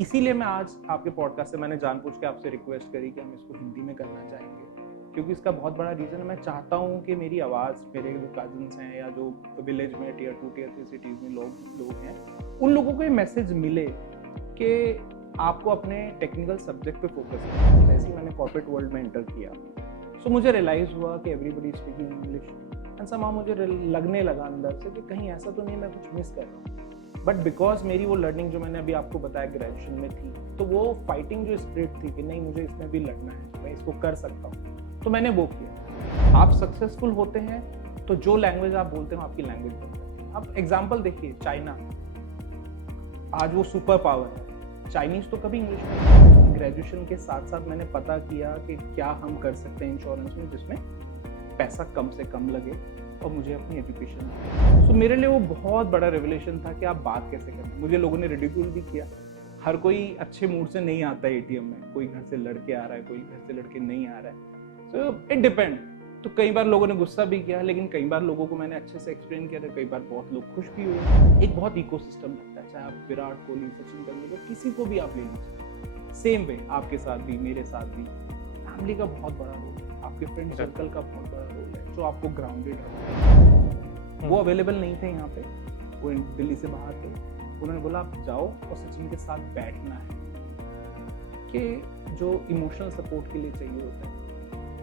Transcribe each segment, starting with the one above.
इसीलिए मैं आज आपके पॉडकास्ट से मैंने जानबूझ के आपसे रिक्वेस्ट करी कि हम इसको हिंदी में करना चाहेंगे, क्योंकि इसका बहुत बड़ा रीज़न है मैं चाहता हूँ कि मेरी आवाज़, मेरे जो कजन्स हैं या जो विलेज में टियर 2 टियर 3 सिटीज़ में लोग हैं, उन लोगों को ये मैसेज मिले कि आपको अपने टेक्निकल सब्जेक्ट पे फोकस करना है। जैसे ही मैंने कॉर्पोरेट वर्ल्ड में एंटर किया, सो मुझे रियलाइज़ हुआ कि everybody speaking English, and somehow मुझे लगने लगा अंदर से कि कहीं ऐसा तो नहीं मैं कुछ मिस कर रहा हूँ। बट बिकॉज मेरी वो लर्निंग जो मैंने अभी आपको बताया ग्रेजुएशन में थी, तो वो फाइटिंग जो स्पिरिट थी कि नहीं मुझे इसमें भी लड़ना है, मैं इसको कर सकता हूँ, तो मैंने वो किया। आप सक्सेसफुल होते हैं तो जो लैंग्वेज आप बोलते हो आपकी लैंग्वेज बन जाती है। आप एग्जाम्पल देखिए, चाइना आज वो सुपर पावर है, चाइनीज तो कभी इंग्लिश में। ग्रेजुएशन के साथ साथ मैंने पता किया कि क्या हम कर सकते हैं इंश्योरेंस में जिसमें पैसा कम से कम लगे और मुझे अपनी एजुकेशन। सो मेरे लिए वो बहुत बड़ा रेवलेशन था कि आप बात कैसे करें। मुझे लोगों ने रिडिक्यूल भी किया, हर कोई अच्छे मूड से नहीं आता है एटीएम में, कोई घर से लड़के आ रहा है, कोई घर से लड़के नहीं आ रहा है, सो इट डिपेंड। तो कई बार लोगों ने गुस्सा भी किया, लेकिन कई बार लोगों को मैंने अच्छे से एक्सप्लेन किया, कई बार बहुत लोग खुश भी हुए। एक बहुत इकोसिस्टम लगता है, चाहे आप विराट कोहली, सचिन तेंदुलकर, किसी को भी आप ले लीजिए, सेम वे आपके साथ भी, मेरे साथ भी फैमिली का बहुत बड़ा रोल है, आपके फ्रेंड सर्कल का बहुत बड़ा रोल है जो आपको ग्राउंडेड रखता है। वो अवेलेबल नहीं थे यहाँ पे, वो दिल्ली से बाहर थे, उन्होंने बोला आप जाओ और सचिन के साथ बैठना है, कि जो इमोशनल सपोर्ट के लिए चाहिए होता है।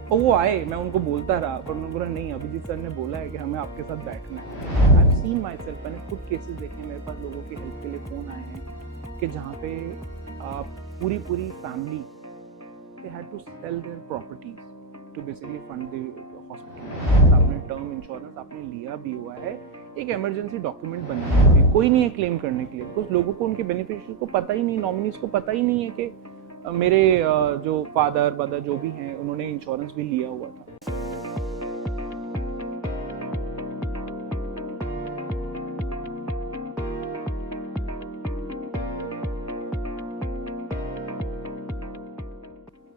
और वो आए, मैं उनको बोलता रहा, पर उन्होंने बोला नहीं, अभिजीत सर ने बोला है कि हमें आपके साथ बैठना है। I have seen my self, मैंने खुद केसेस देखे, मेरे पास लोगों की हेल्प के लिए फ़ोन आए हैं कि जहाँ पे पूरी family they had to sell their properties to basically fund the hospital। आपने टर्म इंश्योरेंस आपने लिया भी हुआ है, एक इमरजेंसी डॉक्यूमेंट बनाया है, कोई नहीं है क्लेम करने के लिए। कुछ लोगों को, उनके बेनिफिशियरी को पता ही नहीं, नॉमिनीज को पता ही नहीं है कि मेरे जो फादर मदर जो भी हैं उन्होंने इंश्योरेंस भी लिया हुआ था।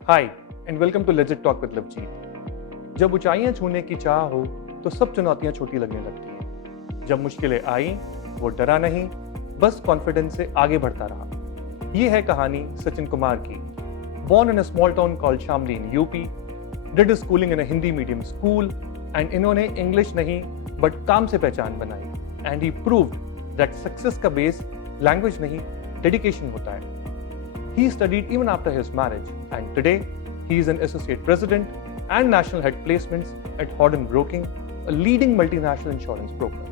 Hi and welcome to legit talk with Lovejeet. जब ऊंचाइयां छूने की चाह हो तो सब चुनौतियां छोटी लगने लगती हैं। जब मुश्किलें आई वो डरा नहीं, बस कॉन्फिडेंस से आगे बढ़ता रहा। ये है कहानी सचिन कुमार की। Born in a small town called Shamli in UP, did his schooling in a Hindi medium school, and इन्होंने इंग्लिश नहीं बट काम से पहचान बनाई। And he proved that success का बेस लैंग्वेज नहीं डेडिकेशन होता है। He studied even after his marriage, and today he is an associate president and national head placements at Horden Broking, a leading multinational insurance broker.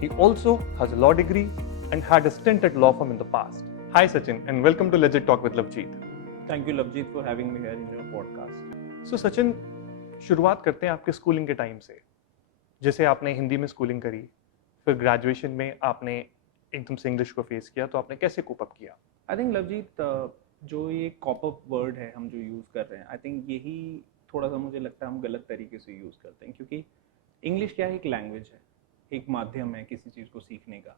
He also has a law degree and had a stint at law firm in the past. Hi Sachin, and welcome to Legit Talk with Lavjeet. Thank you Lavjeet for having me here in your podcast. So Sachin, शुरुआत करते हैं आपके schooling के time से। जैसे आपने हिंदी में schooling करी, फिर ग्रेजुएशन में आपने एकदम से इंग्लिश को फेस किया, तो आपने कैसे कोप अप किया? आई थिंक लवजीत, जो ये कॉप अप वर्ड है हम जो यूज़ कर रहे हैं, आई थिंक यही थोड़ा सा मुझे लगता है हम गलत तरीके से यूज़ करते हैं, क्योंकि इंग्लिश क्या है, एक लैंग्वेज है, एक माध्यम है किसी चीज़ को सीखने का।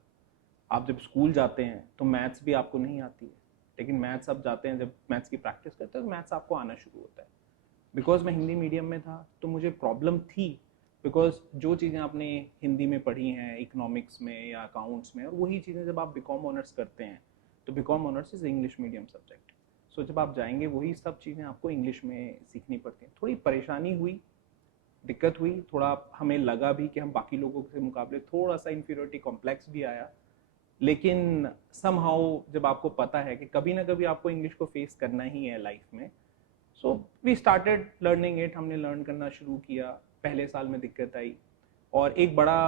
आप जब स्कूल जाते हैं तो मैथ्स भी आपको नहीं आती है, लेकिन मैथ्स आप जाते हैं, जब मैथ्स की प्रैक्टिस करते हैं तो मैथ्स आपको आना शुरू होता है। बिकॉज मैं हिंदी मीडियम में था तो मुझे प्रॉब्लम थी, बिकॉज जो चीज़ें आपने हिंदी में पढ़ी हैं इकोनॉमिक्स में या अकाउंट्स में, और वही चीज़ें जब आप बीकॉम ऑनर्स करते हैं तो BCom honours is English medium subject. So जब आप जाएंगे वही सब चीज़ें आपको इंग्लिश में सीखनी पड़ती हैं। थोड़ी परेशानी हुई, दिक्कत हुई, थोड़ा हमें लगा भी कि हम बाकी लोगों के मुकाबले थोड़ा सा इन्फीरियरिटी कॉम्प्लेक्स भी आया, लेकिन समहाउ जब आपको पता है कि कभी ना कभी आपको इंग्लिश को फेस करना ही है लाइफ में, so we started learning it. हमने लर्न करना शुरू किया। पहले साल में दिक्कत आई, और एक बड़ा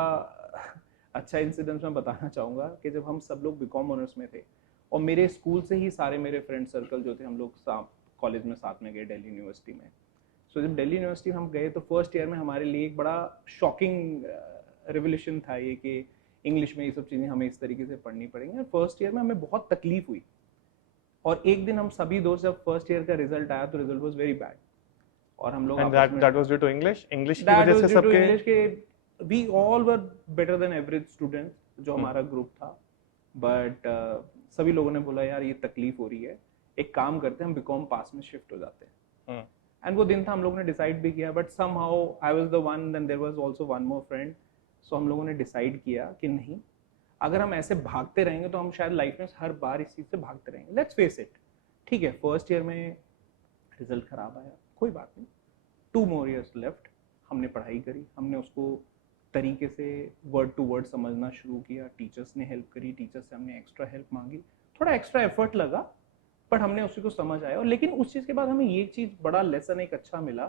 अच्छा इंसिडेंस मैं बताना चाहूँगा कि जब हम सब लोग बीकॉम ऑनर्स में थे और मेरे स्कूल से ही सारे मेरे फ्रेंड सर्कल जो थे, हम लोग कॉलेज में साथ में गए दिल्ली यूनिवर्सिटी में। सो जब दिल्ली यूनिवर्सिटी हम गए तो फर्स्ट ईयर में हमारे लिए एक बड़ा शॉकिंग रिवोल्यूशन था ये कि इंग्लिश में ये सब चीज़ें हमें इस तरीके से पढ़नी पड़ेंगी। और फर्स्ट ईयर में हमें बहुत तकलीफ हुई, और एक दिन हम सभी दोस्त, जब फर्स्ट ईयर का रिजल्ट आया तो रिजल्ट वाज वेरी बैड, और हम लोग that was due to English की वजह से सबके इंग्लिश के we all were better than average students जो हमारा ग्रुप था, बट सभी लोगों ने बोला यार ये तकलीफ हो रही है, एक काम करते हैं हम बीकॉम पास में शिफ्ट हो जाते हैं। एंड वो दिन था, हम लोगों ने डिसाइड भी किया, but somehow I was the one, then there was also one more friend. So हम लोगों ने डिसाइड किया कि नहीं, अगर हम ऐसे भागते रहेंगे तो हम शायद लाइफ में हर बार इस चीज़ से भागते रहेंगे। लेट्स फेस इट, ठीक है, फर्स्ट ईयर में रिजल्ट खराब आया, कोई बात नहीं, 2 more years लेफ्ट, हमने पढ़ाई करी, हमने उसको तरीके से वर्ड टू वर्ड समझना शुरू किया, टीचर्स ने हेल्प करी, टीचर्स से हमने एक्स्ट्रा हेल्प मांगी, थोड़ा एक्स्ट्रा एफर्ट लगा, बट हमने उसी को समझ आया। और लेकिन उस चीज़ के बाद हमें ये चीज़ बड़ा लेसन एक अच्छा मिला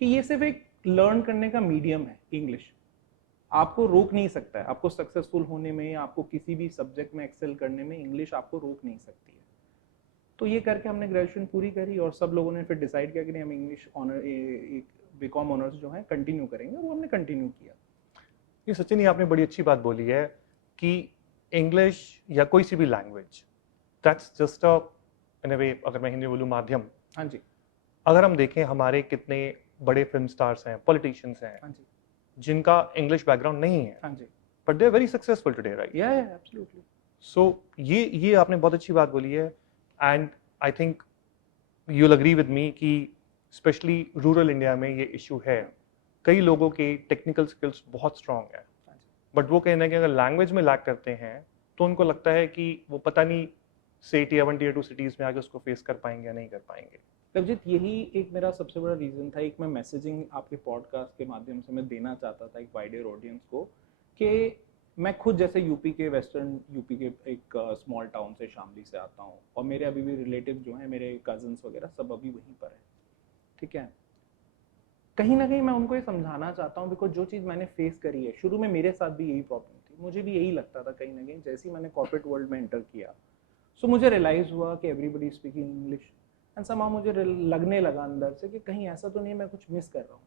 कि ये सिर्फ एक लर्न करने का मीडियम है, इंग्लिश आपको रोक नहीं सकता है, आपको सक्सेसफुल होने में, आपको किसी भी सब्जेक्ट में एक्सेल करने में इंग्लिश आपको रोक नहीं सकती है। तो ये करके हमने ग्रेजुएशन पूरी करी और सब लोगों ने फिर डिसाइड किया कि नहीं हम इंग्लिश ऑनर बीकॉम ऑनर्स जो है कंटिन्यू करेंगे, वो हमने कंटिन्यू किया। ये सचिन, ये आपने बड़ी अच्छी बात बोली है कि इंग्लिश या कोई सी भी language, that's just a in a वे, अगर मैं हिंदी बोलूँ, माध्यम। हाँ जी, अगर हम देखें हमारे कितने बड़े फिल्म स्टार्स हैं, पॉलिटिशियंस हैं, हाँ जी, जिनका इंग्लिश बैकग्राउंड नहीं है, हाँ जी, but they are very successful today, right? Yeah absolutely. So ये आपने बहुत अच्छी बात बोली है, and I think you will agree with me कि स्पेशली रूरल इंडिया में ये इशू है। कई लोगों के टेक्निकल स्किल्स बहुत स्ट्रांग है, बट वो कहना है कि अगर लैंग्वेज में लैक करते हैं तो उनको लगता है कि वो पता नहीं से टियर 1 टियर 2 सिटीज में आके उसको फेस कर पाएंगे या नहीं कर पाएंगे। लवजीत, यही एक मेरा सबसे बड़ा रीज़न था, एक मैं मैसेजिंग आपके पॉडकास्ट के माध्यम से मैं देना चाहता था एक वाइडर ऑडियंस को, कि मैं खुद जैसे यूपी के वेस्टर्न यूपी के एक स्मॉल टाउन से, शामली से आता हूँ, और मेरे अभी भी रिलेटिव जो हैं, मेरे कजन्स वगैरह सब अभी वहीं पर है, ठीक है। कहीं ना कहीं मैं उनको ये समझाना चाहता हूँ, बिकॉज जो चीज़ मैंने फेस करी है, शुरू में मेरे साथ भी यही प्रॉब्लम थी, मुझे भी यही लगता था कहीं ना कहीं, जैसे ही मैंने कॉर्पोरेट वर्ल्ड में एंटर किया, सो मुझे रियलाइज़ हुआ कि एवरीबडी स्पीकिंग इंग्लिश, एंड समा मुझे लगने लगा अंदर से कि कहीं ऐसा तो नहीं मैं कुछ मिस कर रहा हूँ।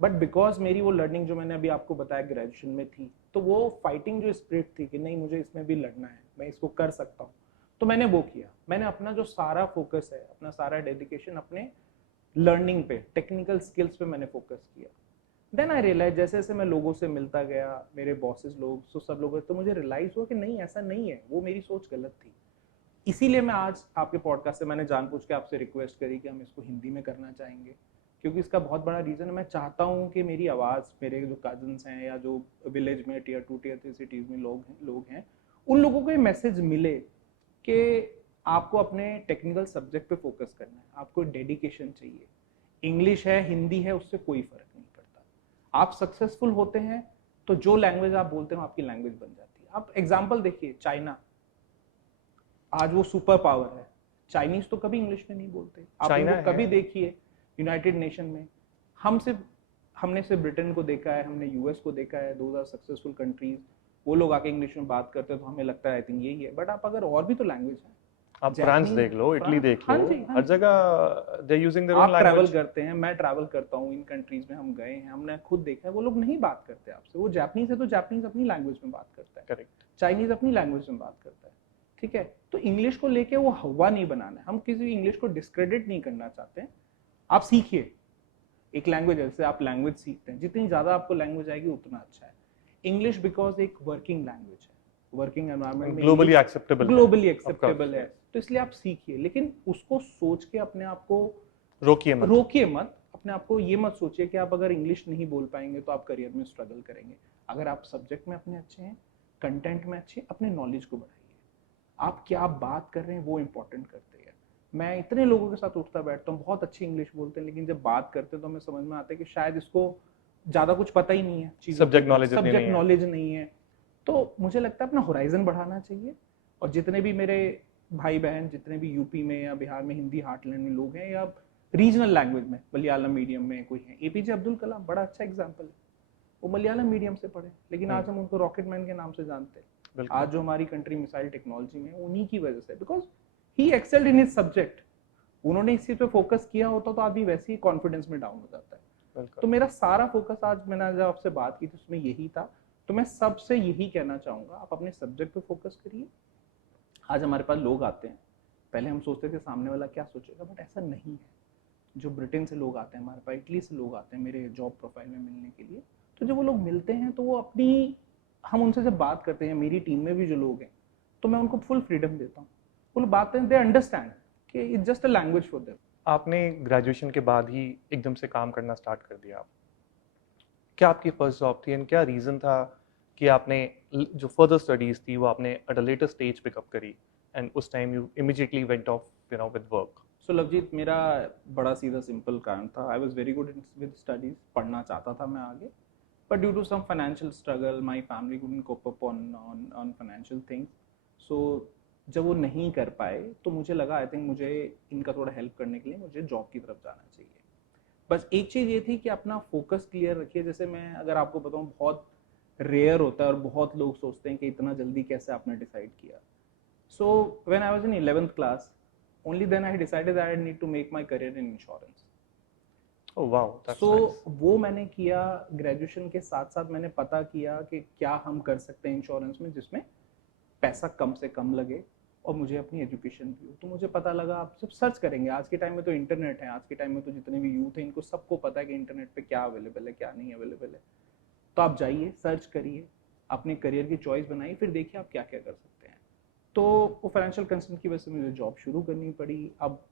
बट बिकॉज मेरी वो लर्निंग जो मैंने अभी आपको बताया ग्रेजुएशन में थी, तो वो फाइटिंग जो स्पिरिट थी कि नहीं मुझे इसमें भी लड़ना है, मैं इसको कर सकता हूँ, तो मैंने वो किया। मैंने अपना जो सारा फोकस है, अपना सारा डेडिकेशन अपने लर्निंग पे, टेक्निकल स्किल्स पे मैंने फोकस किया। देन आई रियलाइज, जैसे जैसे मैं लोगों से मिलता गया, मेरे बॉसेस लोग, सो सब लोग, तो मुझे रियलाइज हुआ कि नहीं ऐसा नहीं है, वो मेरी सोच गलत थी। इसीलिए मैं आज आपके पॉडकास्ट से मैंने जानबूझ के आपसे रिक्वेस्ट करी कि हम इसको हिंदी में करना चाहेंगे, क्योंकि इसका बहुत बड़ा रीज़न है, मैं चाहता हूँ कि मेरी आवाज़, मेरे जो कजन्स हैं या जो विलेज में टियर 2 टियर 3 सिटीज़ में लोग हैं, उन लोगों को ये मैसेज मिले कि आपको अपने टेक्निकल सब्जेक्ट पे फोकस करना है, आपको डेडिकेशन चाहिए, इंग्लिश है हिंदी है उससे कोई फर्क नहीं पड़ता, आप सक्सेसफुल होते हैं तो जो लैंग्वेज आप बोलते हैं आपकी लैंग्वेज बन जाती है। आप एग्जाम्पल देखिए, चाइना आज वो सुपर पावर है, चाइनीज तो कभी इंग्लिश में नहीं बोलते, आप उनको कभी देखिए यूनाइटेड नेशन में, हमने सिर्फ ब्रिटेन को देखा है, हमने यूएस को देखा है, 2000 सक्सेसफुल कंट्रीज, वो लोग आके इंग्लिश में बात करते हैं तो हमें लगता है आई थिंक यही है। बट आप अगर और भी तो लैंग्वेज है, आप फ्रांस देख लो, इटली देख लो, हर जगह they using their own language. आप ट्रैवल लैंग्वेज करते हैं, मैं ट्रैवल करता हूँ, इन कंट्रीज में हम गए हैं, हमने खुद देखा है, वो लोग नहीं बात करते आपसे, वो जापानीज है तो जापानीज अपनी लैंग्वेज में बात करता है, करेक्ट, चाइनीज अपनी लैंग्वेज में बात करता है, ठीक है। तो इंग्लिश को लेके वो हवा नहीं बनाना है, हम किसी इंग्लिश को डिस्क्रेडिट नहीं करना चाहते हैं। आप सीखिए एक लैंग्वेज, जैसे आप लैंग्वेज सीखते हैं, जितनी ज्यादा आपको लैंग्वेज आएगी उतना अच्छा है। इंग्लिश बिकॉज एक वर्किंग लैंग्वेज है, वर्किंग एनवायरनमेंट में ग्लोबली एक्सेप्टेबल है, तो इसलिए आप सीखिए, लेकिन उसको सोच के अपने आप को रोकिए मत, अपने आप को ये मत सोचिए कि आप अगर इंग्लिश नहीं बोल पाएंगे तो आप करियर में स्ट्रगल करेंगे। अगर आप सब्जेक्ट में अपने अच्छे हैं, कंटेंट में अच्छे, अपने नॉलेज को बढ़ाइए, आप क्या बात कर रहे हैं वो इंपॉर्टेंट करते हैं। मैं इतने लोगों के साथ उठता बैठता हूँ, बहुत अच्छी इंग्लिश बोलते हैं, लेकिन जब बात करते हैं तो हमें समझ में आता है कि शायद इसको ज्यादा कुछ पता ही नहीं है, सब्जेक्ट नॉलेज नहीं है। तो मुझे लगता है अपना होराइजन बढ़ाना चाहिए। और जितने भी मेरे भाई बहन, जितने भी यूपी में या बिहार में हिंदी हार्टलैंड में लोग हैं, या रीजनल लैंग्वेज में मलयालम मीडियम में कोई है, एपीजे अब्दुल कलाम बड़ा अच्छा एग्जाम्पल है, वो मलयालम मीडियम से पढ़े, लेकिन आज हम उनको रॉकेटमैन के नाम से जानते हैं। आज जो हमारी कंट्री मिसाइल टेक्नोलॉजी में, उन्हीं की वजह से, because he excelled in his subject. उन्होंने इस चीज पे फोकस किया होता तो आदमी वैसे ही कॉन्फिडेंस में डाउन हो जाता है। तो मेरा सारा फोकस आज, मैंने जब आपसे बात की तो उसमें यही था। तो मैं सबसे यही कहना चाहूंगा, आप अपने सब्जेक्ट पे फोकस करिए। आज हमारे पास लोग आते हैं, पहले हम सोचते थे सामने वाला क्या सोचेगा, बट ऐसा नहीं है। जो ब्रिटेन से लोग आते हैं हमारे पास, इटली से लोग आते हैं मेरे जॉब प्रोफाइल में मिलने के लिए, तो जब वो लोग मिलते हैं तो वो अपनी, हम उनसे जब बात करते हैं, मेरी टीम में भी जो लोग हैं, तो मैं उनको फुल फ्रीडम देता हूँ, फुल बात है, दे अंडरस्टैंड कि it's just a language for them. आपने ग्रेजुएशन के बाद ही एकदम से काम करना स्टार्ट कर दिया, क्या आपकी फर्स्ट जॉब थी एंड क्या रीज़न था कि आपने जो फर्दर स्टडीज थी वो आपने at a later stage pick up करी एंड उस time you immediately went off with work? So Lovejeet, मेरा बड़ा सीधा सिंपल कारण था। I was very good with studies, पढ़ना चाहता था मैं आगे, but due to some financial struggle my family couldn't cope up on financial things. So जब वो नहीं कर पाए तो मुझे लगा आई थिंक मुझे इनका थोड़ा हेल्प करने के लिए मुझे जॉब की तरफ जाना चाहिए। बस एक चीज़ ये थी कि अपना फोकस क्लियर रखिए। जैसे मैं अगर आपको बताऊँ, बहुत रेयर होता है और बहुत लोग सोचते हैं कि इतना जल्दी कैसे आपने डिसाइड किया। So when I was in 11th class, only then I decided that I need to make my career in insurance. Oh wow, that's So nice. वो मैंने किया। ग्रेजुएशन के साथ साथ मैंने पता किया कि क्या हम कर सकते हैं इंश्योरेंस में जिसमें पैसा कम से कम लगे और मुझे अपनी एजुकेशन भी हो। तो मुझे पता लगा, आप सब सर्च करेंगे, आज के टाइम में तो इंटरनेट है, आज के टाइम में तो जितने भी यूथ हैं इनको सबको पता है कि इंटरनेट पे क्या अवेलेबल है क्या नहीं अवेलेबल है। तो आप जाइए, सर्च करिए, अपने करियर की चॉइस बनाइए, फिर देखिए आप क्या क्या कर सकते हैं। तो वो फाइनेंशियल कंसर्न की वजह से मुझे जॉब शुरू करनी पड़ी। अब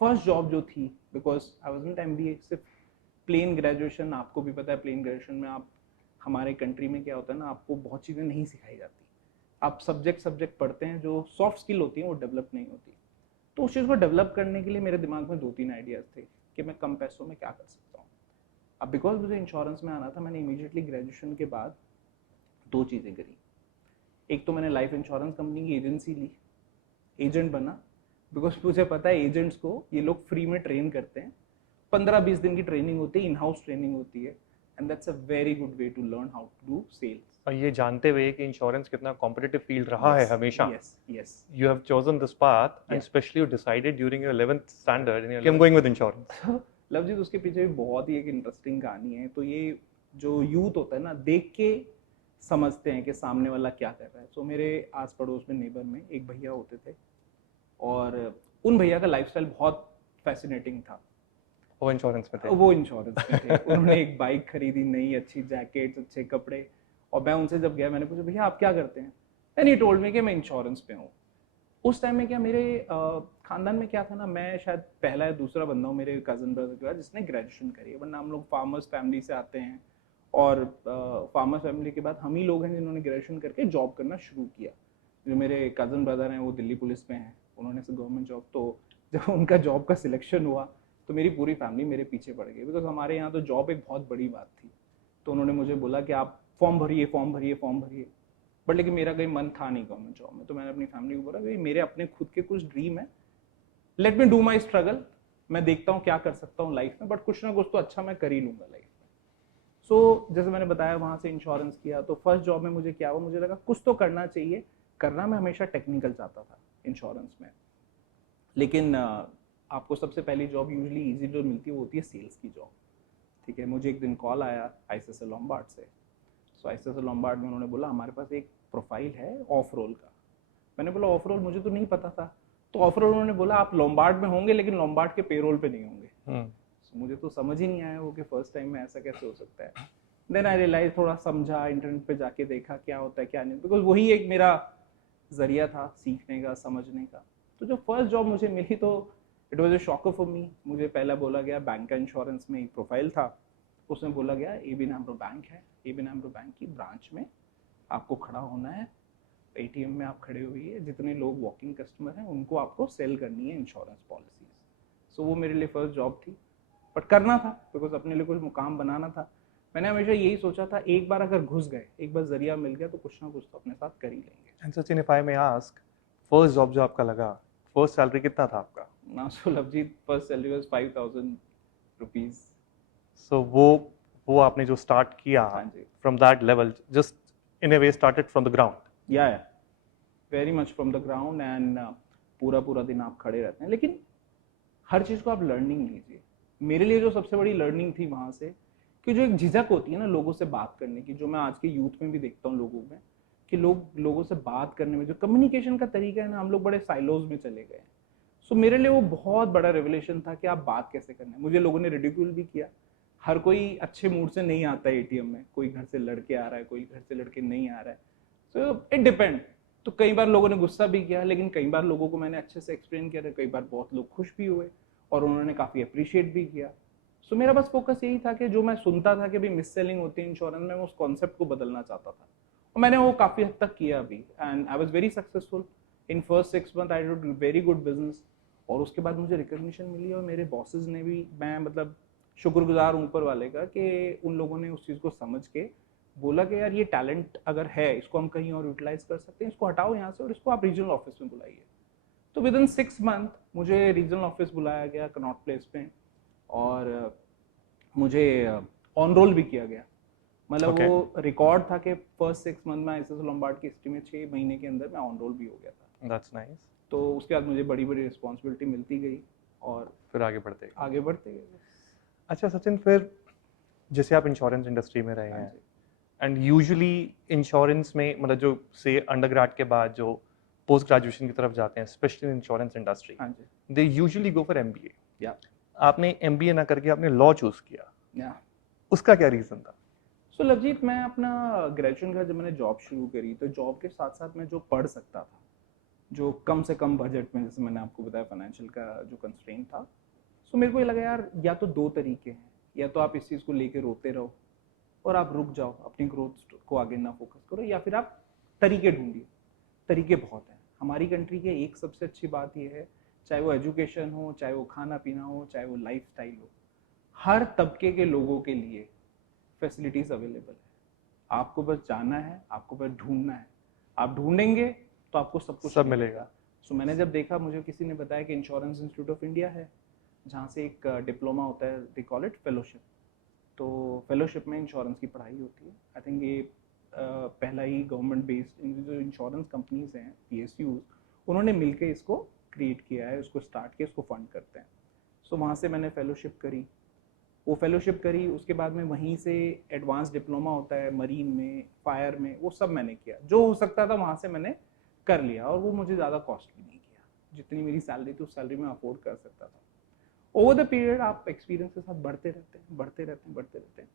फर्स्ट जॉब जो थी, because I was not MBA, सिर्फ प्लेन ग्रेजुएशन, आपको भी पता है प्लेन ग्रेजुएशन में आप, हमारे कंट्री में क्या होता है ना, आपको बहुत चीज़ें नहीं सिखाई जाती। आप सब्जेक्ट पढ़ते हैं, जो सॉफ्ट स्किल होती हैं वो डेवलप नहीं होती। तो उस चीज़ को डेवलप करने के लिए मेरे दिमाग में 2-3 आइडियाज़ थे कि मैं कम पैसों में क्या कर सकता हूँ। अब बिकॉज मुझे इंश्योरेंस में आना था, मैंने इमीडिएटली ग्रेजुएशन के बाद 2 चीज़ें करी। एक तो मैंने लाइफ इंश्योरेंस कंपनी की एजेंसी ली, एजेंट बना, बिकॉज मुझे पता है एजेंट्स को ये लोग फ्री में ट्रेन करते हैं। 15-20 दिन की ट्रेनिंग होती है, इन हाउस ट्रेनिंग होती है, and that's a very good way to learn how to do sales. और ये जानते हुए कि इंश्योरेंस कितना कॉम्पिटिटिव फील्ड रहा है हमेशा, yes yes, you have chosen this path and Yeah. especially you decided during your 11th standard and I'm going with insurance. Love ji, उसके पीछे भी बहुत ही एक इंटरेस्टिंग कहानी है। तो ये जो यूथ होता है ना, देख के समझते हैं कि सामने वाला क्या कर रहा है। सो मेरे आस पड़ोस में नेबर में एक भैया होते थे, और उन भैया का लाइफस्टाइल बहुत फैसिनेटिंग था। वो इंश्योरेंस में थे? वो इंश्योरेंस में थे। उन्होंने एक बाइक खरीदी, नई अच्छी जैकेट, अच्छे कपड़े, और मैं उनसे जब गया, मैंने पूछा भैया आप क्या करते हैं, एंड ही टोल्ड मी कि मैं इंश्योरेंस पे हूँ। उस टाइम में क्या मेरे खानदान में क्या था ना, मैं शायद पहला या दूसरा बंदा हूँ मेरे कजन ब्रदर के बाद जिसने ग्रेजुएशन करी है, वरना हम लोग फार्मर्स फैमिली से आते हैं, और फार्मर्स फैमिली के बाद हम ही लोग हैं जिन्होंने ग्रेजुएशन करके जॉब करना शुरू किया। जो मेरे कजन ब्रदर हैं वो दिल्ली पुलिस में हैं, उन्होंने से गवर्नमेंट जॉब, तो जब उनका जॉब का सिलेक्शन हुआ तो मेरी पूरी फैमिली मेरे पीछे पड़ गई, बिकॉज हमारे यहाँ तो जॉब एक बहुत बड़ी बात थी। तो उन्होंने मुझे बोला कि आप फॉर्म भरिए फॉर्म भरिए फॉर्म भरिए, बट लेकिन मेरा कहीं मन था नहीं गवर्नमेंट जॉब में। तो मैंने अपनी फैमिली को बोला भाई मेरे अपने खुद के कुछ ड्रीम है, let me do my struggle, मैं देखता हूँ क्या कर सकता हूँ लाइफ में, बट कुछ ना कुछ तो अच्छा मैं कर ही लूंगा लाइफ में। सो जैसे मैंने बताया, वहाँ से इंश्योरेंस किया। तो फर्स्ट जॉब में मुझे क्या हुआ, मुझे लगा कुछ तो करना चाहिए। करना मैं हमेशा टेक्निकल चाहता था इंश्योरेंस में, लेकिन आपको सबसे पहली जॉब यूजुअली इजी जो मिलती है वो होती है सेल्स की जॉब। ठीक है, मुझे एक दिन कॉल आया आईसीआईसीआई लॉम्बार्ड से। सो आईसीआईसीआई लॉम्बार्ड में उन्होंने बोला हमारे पास एक प्रोफाइल है ऑफ रोल का। मैंने बोला ऑफ रोल, मुझे तो नहीं पता था। तो ऑफ रोल उन्होंने बोला आप लॉम्बार्ड में होंगे लेकिन लॉम्बार्ड के पेरोल पे नहीं होंगे। So, मुझे तो समझ ही नहीं आया वो कि फर्स्ट टाइम में ऐसा कैसे हो सकता है। देन आई रियलाइज, थोड़ा समझा, इंटरनेट पे जाके देखा क्या होता है क्या नहीं, बिकॉज वही एक मेरा जरिया था सीखने का, समझने का। तो जो फर्स्ट जॉब मुझे मिली तो it was a shocker for me. मुझे पहला बोला गया बैंक का इंश्योरेंस में एक प्रोफाइल था, उसमें बोला गया एबी नाम्रो बैंक है, एबी नाम्रो बैंक की ब्रांच में आपको खड़ा होना है, एटीएम में आप खड़े हुए, जितने लोग वॉकिंग कस्टमर हैं उनको आपको सेल करनी है इंश्योरेंस पॉलिसीज। सो वो मेरे लिए फर्स्ट जॉब थी, बट करना था बिकॉज अपने लिए कुछ मुकाम बनाना था। मैंने हमेशा यही सोचा था एक बार अगर घुस गए, एक बार जरिया मिल गया तो कुछ ना कुछ तो अपने साथ कर ही लेंगे। And Sachin, if I may ask, first job जो आपका लगा, फर्स्ट सैलरी कितना था आपका? ना so Lovejeet, first salary was 5,000 rupees. So वो आपने जो स्टार्ट किया हाँ जी, from that level, just in a way started from the ground. Yeah very much from the ground, and पूरा पूरा दिन आप खड़े रहते हैं। लेकिन हर चीज़ को आप लर्निंग लीजिए। मेरे लिए जो सबसे बड़ी लर्निंग थी वहाँ से, कि जो एक झिझक होती है ना लोगों से बात करने की, जो मैं आज के यूथ में भी देखता हूँ लोगों में, कि लोगों से बात करने में जो कम्युनिकेशन का तरीका है ना, हम लोग बड़े साइलोज में चले गए। सो मेरे लिए वो बहुत बड़ा रेवलेशन था कि आप बात कैसे करना है। मुझे लोगों ने रिडिक्यूल भी किया। हर कोई अच्छे मूड से नहीं आता है एटीएम में, कोई घर से लड़के आ रहा है, कोई घर से लड़के नहीं आ रहा है। So it depend. तो कई बार लोगों ने गुस्सा भी किया, लेकिन कई बार लोगों को मैंने अच्छे से एक्सप्लेन किया था, कई बार बहुत लोग खुश भी हुए और उन्होंने काफ़ी अप्रिशिएट भी किया। सो मेरा बस फोकस यही था कि जो मैं सुनता था कि भाई मिस सेलिंग होती है इंश्योरेंस में, मैं उस कॉन्सेप्ट को बदलना चाहता था। और मैंने वो काफ़ी हद तक किया भी, and I was very successful in first 6 month. I did very good business, और उसके बाद मुझे रिकग्निशन मिली, और मेरे बॉसेस ने भी, मैं मतलब शुक्रगुजार हूँ ऊपर वाले का कि उन लोगों ने उस चीज़ को समझ के बोला कि यार ये टैलेंट अगर है, इसको हम कहीं और यूटिलाइज कर सकते हैं, इसको हटाओ यहाँ से और इसको आप रीजनल ऑफिस में बुलाइए। तो विद इन 6 मंथ मुझे रीजनल ऑफिस बुलाया गया कनॉट प्लेस पे, और मुझे ऑन रोल भी किया गया। मतलब Okay. वो रिकॉर्ड था कि फर्स्ट 6 मंथ में आईसीएस लोम्बार्ड की हिस्ट्री में 6 महीने के अंदर मैं ऑन रोल भी हो गया था। That's nice. तो उसके बाद मुझे बड़ी बड़ी रिस्पॉन्सिबिलिटी मिलती गई, और फिर आगे बढ़ते गए। आगे बढ़ते गए। अच्छा सचिन, फिर जैसे आप इंश्योरेंस इंडस्ट्री में रहे हाँ हैं, जी, एंड यूजुअली इंश्योरेंस में मतलब जो से अंडरग्रेड के बाद जो पोस्ट ग्रेजुएशन की तरफ जाते हैं, स्पेशली इंश्योरेंस इंडस्ट्री, हाँ जी, they usually go for MBA. या आपने एमबीए ना करके आपने लॉ चूज किया, या उसका क्या रीजन था? सो लवजीत, मैं अपना ग्रेजुएशन का जब मैंने जॉब शुरू करी, तो जॉब के साथ साथ मैं जो पढ़ सकता था, जो कम से कम बजट में, जैसे मैंने आपको बताया फाइनेंशियल का जो कंस्ट्रेंट था, सो मेरे को ये लगा यार या तो दो तरीके हैं, या तो आप इस चीज़ को लेके रोते रहो और आप रुक जाओ, अपनी ग्रोथ को आगे ना फोकस करो, या फिर आप तरीके ढूंढिए। तरीके बहुत हैं हमारी कंट्री के। एक सबसे अच्छी बात यह है, चाहे वो एजुकेशन हो, चाहे वो खाना पीना हो, चाहे वो लाइफ स्टाइल हो, हर तबके के लोगों के लिए फैसिलिटीज अवेलेबल है। आपको बस जाना है, आपको बस ढूंढना है। आप ढूंढेंगे तो आपको सब कुछ सब मिलेगा। सो मैंने जब देखा, मुझे किसी ने बताया कि इंश्योरेंस इंस्टीट्यूट ऑफ इंडिया है, जहाँ से एक डिप्लोमा होता है, दे कॉल इट फेलोशिप। तो फेलोशिप में इंश्योरेंस की पढ़ाई होती है। आई थिंक ये पहला ही गवर्नमेंट बेस्ड जो इंश्योरेंस कंपनीज हैं, PSUs, उन्होंने मिलकर इसको क्रिएट किया है, उसको स्टार्ट किया, उसको फंड करते हैं। सो वहाँ से मैंने फेलोशिप करी। वो फेलोशिप करी, उसके बाद में वहीं से एडवांस डिप्लोमा होता है मरीन में, फायर में, वो सब मैंने किया। जो हो सकता था वहाँ से मैंने कर लिया, और वो मुझे ज़्यादा कॉस्टली नहीं किया। जितनी मेरी सैलरी थी उस सैलरी में अफोर्ड कर सकता था। ओवर द पीरियड आप एक्सपीरियंस के साथ बढ़ते रहते हैं, बढ़ते रहते हैं, बढ़ते रहते हैं,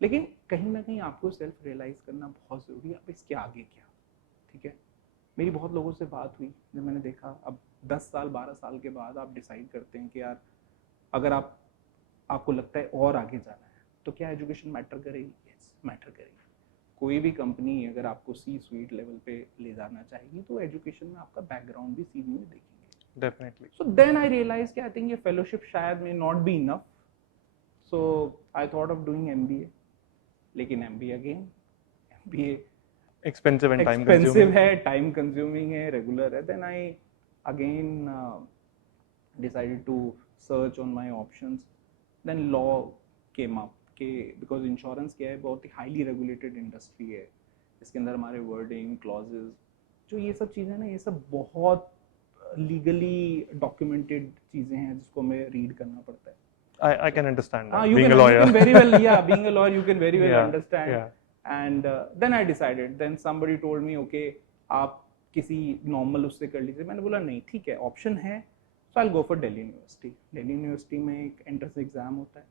लेकिन कहीं ना कहीं आपको सेल्फ रियलाइज करना बहुत ज़रूरी है, अब इसके आगे क्या। ठीक है, मेरी बहुत लोगों से बात हुई जब मैंने देखा, अब 10 साल 12 साल के बाद आप डिसाइड करते हैं कि यार अगर आपको लगता है और आगे जाना है, तो क्या एजुकेशन मैटर करेगी? यस, मैटर करेगी। कोई भी कंपनी अगर आपको C-suite लेवल पे ले जाना चाहेगी, तो एजुकेशन में आपका बैकग्राउंड भी CV में देखेंगे। Definitely. So then I realise कि आई थिंक ये फेलोशिप शायद may not be enough. So I thought of doing MBA, लेकिन MBA expensive and time expensive consuming. है, टाइम कंज्यूमिंग है, रेगुलर है। Then I again decided to search on my options. Then law came up कि because insurance क्या है, बहुत ही highly regulated industry है। इसके अंदर हमारे वर्डिंग, क्लॉजेज, जो ये सब चीज़ें ना, ये सब बहुत लीगली डॉक्यूमेंटेड चीज़ें हैं, जिसको हमें रीड करना पड़ता है। I can understand that. You Being can, a lawyer. you can very well, yeah, being a lawyer, you can very well Yeah, understand. yeah. And then I decided, then somebody told me, okay, आप किसी normal उससे कर लीजिए। मैंने बोला नहीं, ठीक है, ऑप्शन है, so I'll go for Delhi university. Delhi university में एक एंट्रेंस एग्जाम होता है,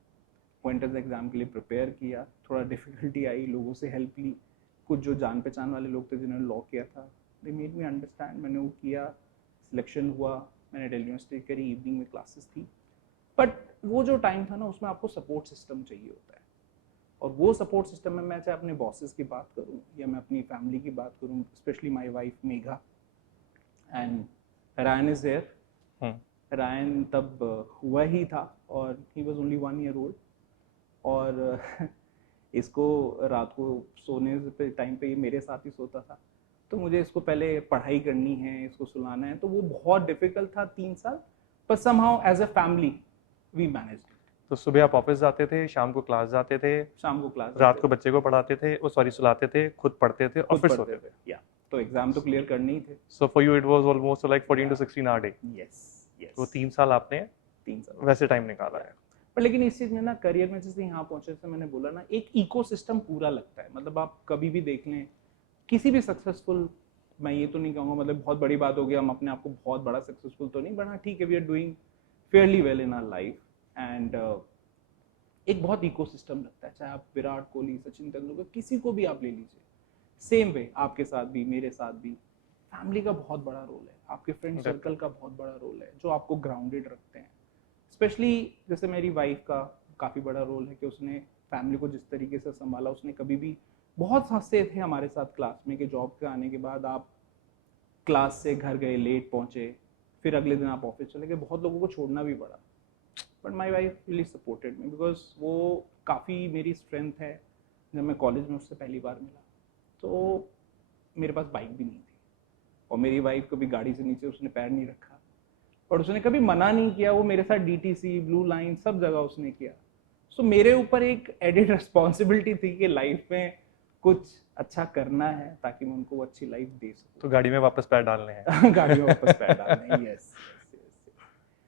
वो एंट्रेंस एग्जाम के लिए प्रिपेयर किया, थोड़ा डिफिकल्टी आई, लोगों से हेल्प ली, कुछ जो जान पहचान वाले लोग थे जिन्होंने लॉ किया था, दे मेड मी अंडरस्टैंड। मैंने वो किया, सिलेक्शन हुआ, मैंने दिल्ली यूनिवर्सिटी करी, इवनिंग में क्लासेस थी। बट वो जो टाइम था ना, उसमें आपको सपोर्ट सिस्टम चाहिए होता है, और वो सपोर्ट सिस्टम में मैं चाहे अपने बॉसेस की बात करूं या मैं अपनी फैमिली की बात करूं, specially my wife Megha and Ryan is there. Ryan तब हुआ ही था, और he was only 1 year old, और इसको रात को सोने पे टाइम पे ये मेरे साथ ही सोता था। तो मुझे इसको पहले पढ़ाई करनी है, इसको सुलाना है, तो वो बहुत डिफिकल्ट था 3 साल, पर somehow as a family we managed. तो सुबह आप ऑफिस जाते थे, शाम को क्लास जाते थे, शाम को क्लास, रात को बच्चे को पढ़ाते थे, सुलाते थे, खुद पढ़ते थे और खुद फिर पढ़ते सोते थे। या तो एग्जाम तो क्लियर करने ही थे। So for you it was almost like 14 to 16 hour day. Yes yes, तो 3 साल आपने 3 साल वैसे टाइम निकाला है। पर लेकिन इस चीज़ में ना, करियर में जैसे यहाँ पहुंचे से मैंने बोला ना, एक इकोसिस्टम पूरा लगता है। मतलब आप कभी भी देख लें, किसी भी सक्सेसफुल, मैं ये तो नहीं कहूँगा मतलब बहुत बड़ी बात हो गई, हम अपने आप को बहुत बड़ा सक्सेसफुल तो नहीं, बट हाँ ठीक है, we are doing fairly well in our life. And एक बहुत इकोसिस्टम लगता है, चाहे आप विराट कोहली, सचिन तेंदुलकर, किसी को भी आप ले लीजिए, सेम वे आपके साथ भी, मेरे साथ भी, फैमिली का बहुत बड़ा रोल है, आपके फ्रेंड सर्कल का बहुत बड़ा रोल है, जो आपको ग्राउंडेड रखते हैं। स्पेशली जैसे मेरी वाइफ का काफ़ी बड़ा रोल है कि उसने फैमिली को जिस तरीके से संभाला, उसने कभी भी बहुत हंसते थे हमारे साथ क्लास में कि जॉब के आने के बाद आप क्लास से घर गए, लेट पहुंचे, फिर अगले दिन आप ऑफिस चले गए, बहुत लोगों को छोड़ना भी पड़ा। But my wife really supported me, because वो काफ़ी मेरी स्ट्रेंथ है। जब मैं कॉलेज में उससे पहली बार मिला तो मेरे पास बाइक भी नहीं थी, और मेरी वाइफ कभी गाड़ी से नीचे उसने पैर नहीं रखा, और उसने कभी मना नहीं किया। वो मेरे साथ डीटीसी, ब्लू लाइन, सब जगह उसने किया। सो मेरे ऊपर एक एडिड रिस्पॉन्सिबिलिटी थी कि लाइफ में कुछ अच्छा करना है ताकि मैं उनको अच्छी लाइफ दे सकूं। तो गाड़ी में वापस पैर डालने हैं। गाड़ी में वापस पैर डालने हैं, yes.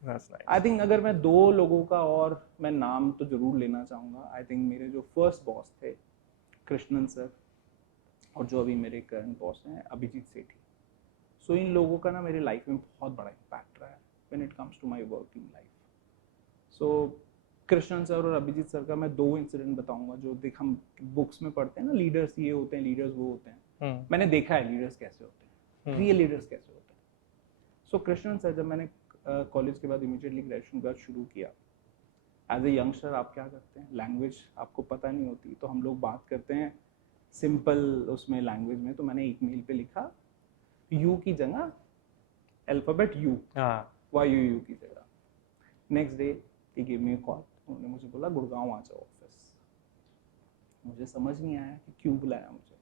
That's nice. I think अगर मैं 2 लोगों का और मैं नाम तो जरूर लेना चाहूँगा। आई थिंक मेरे जो फर्स्ट बॉस थे कृष्णन सर, और जो अभी मेरे करंट बॉस हैं अभिजीत सेठी। सो इन लोगों का ना मेरे लाइफ में बहुत बड़ा इम्पैक्ट रहा है when it comes to my working life. So Krishnan sir और अभिजीत सर का मैं 2 इंसिडेंट बताऊंगा जो देख हम बुक्स में पढ़ते हैं ना, लीडर्स ये होते हैं, लीडर्स वो होते हैं। मैंने देखा है लीडर्स कैसे होते हैं, रियल लीडर्स कैसे होते हैं। सो कृष्णन सर, जब मैंने कॉलेज के बाद इमीडिएटली ग्रेजुएशन का शुरू किया, एज ए यंगस्टर आप क्या करते हैं, लैंग्वेज आपको पता नहीं होती, तो हम लोग बात करते हैं सिंपल उसमें लैंग्वेज में। तो मैंने एक मेल पे लिखा यू की जगह अल्फाबेट यू, वाई यू की जगह। नेक्स्ट डे ही गिव मी कॉल, उन्होंने मुझे बोला गुड़गांव आ जाओ ऑफिस। मुझे समझ नहीं आया कि क्यों बुलाया मुझे।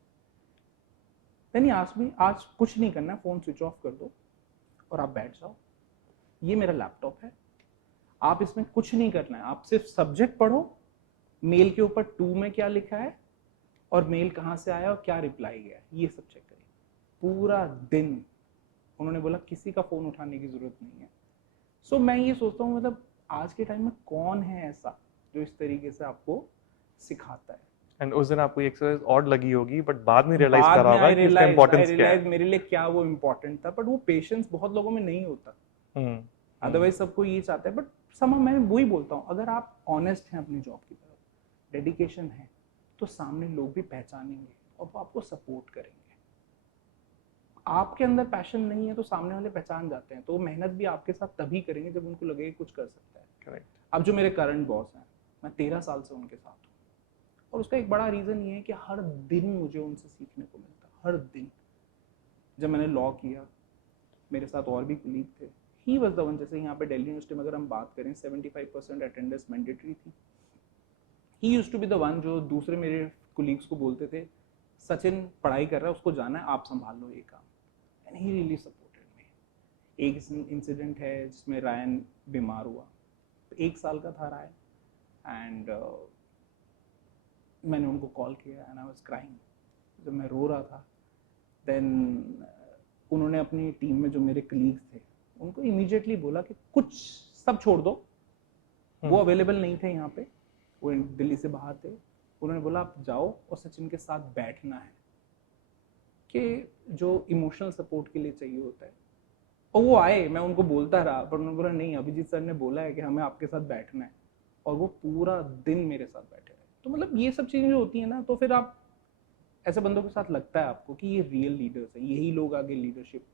देन ही आस्क्ड मी, आज कुछ नहीं करना, फोन स्विच ऑफ कर दो और आप बैठ जाओ, ये मेरा लैपटॉप है, आप इसमें कुछ नहीं करना है, आप सिर्फ सब्जेक्ट पढ़ो, मेल के ऊपर टू में क्या लिखा है और मेल कहाँ से आया और क्या रिप्लाई गया, ये सब चेक करिए पूरा दिन। उन्होंने बोला किसी का फोन उठाने की जरूरत नहीं है। सो मैं ये सोचता हूँ, मतलब आज के टाइम में कौन है ऐसा जो इस तरीके से आपको सिखाता है। एंड उस दिन आपको ये एक्सरसाइज ऑड लगी होगी, बट बाद में रियलाइज करा होगा कि इसका इंपॉर्टेंस क्या है। मेरे लिए क्या वो इम्पोर्टेंट था, बट वो पेशेंस बहुत लोगों में नहीं होता। अदरवाइज सबको ये चाहता है। बट समय मैं वही बोलता हूँ, अगर आप ऑनेस्ट हैं अपनी जॉब की तरफ, डेडिकेशन है, तो सामने लोग भी पहचानेंगे और वो आपको सपोर्ट करेंगे। आपके अंदर पैशन नहीं है तो सामने वाले पहचान जाते हैं, तो मेहनत भी आपके साथ तभी करेंगे जब उनको लगे कुछ कर सकता है। करेक्ट। अब जो मेरे करंट बॉस हैं, मैं 13 साल से उनके साथ हूँ, और उसका एक बड़ा रीजन ये है कि हर दिन मुझे उनसे सीखने को मिलता, हर दिन। जब मैंने लॉ किया, मेरे साथ और भी कुलीग थे, ही वॉज द वन। जैसे यहाँ पे दिल्ली यूनिवर्सिटी में अगर हम बात करें 75% अटेंडेंस मैंडेटरी थी, he used to be the one जो दूसरे मेरे कुलीग्स को बोलते थे सचिन पढ़ाई कर रहा है, उसको जाना है, आप संभाल लो ये काम। And he really supported me. एक इंसिडेंट है जिसमें रायन बीमार हुआ, 1 साल का था रायन, एंड मैंने उनको कॉल किया एंड आई वाज क्राइंग। जब मैं रो रहा था, देन उन्होंने अपनी टीम में जो मेरे कलीग्स थे उनको इमीडिएटली बोला कि कुछ सब छोड़ दो। वो अवेलेबल नहीं थे यहाँ पे, वो दिल्ली से बाहर थे। उन्होंने बोला आप जाओ और सचिन के साथ बैठना है, कि जो इमोशनल सपोर्ट के लिए चाहिए होता है। और वो आए, मैं उनको बोलता रहा, पर उन्होंने बोला नहीं, अभिजीत सर ने बोला है कि हमें आपके साथ बैठना है, और वो पूरा दिन मेरे साथ बैठे रहे। तो मतलब ये सब चीजें जो होती है ना, तो फिर आप ऐसे बंदों के साथ लगता है आपको कि ये रियल लीडर्स हैं, यही लोग आगे लीडरशिप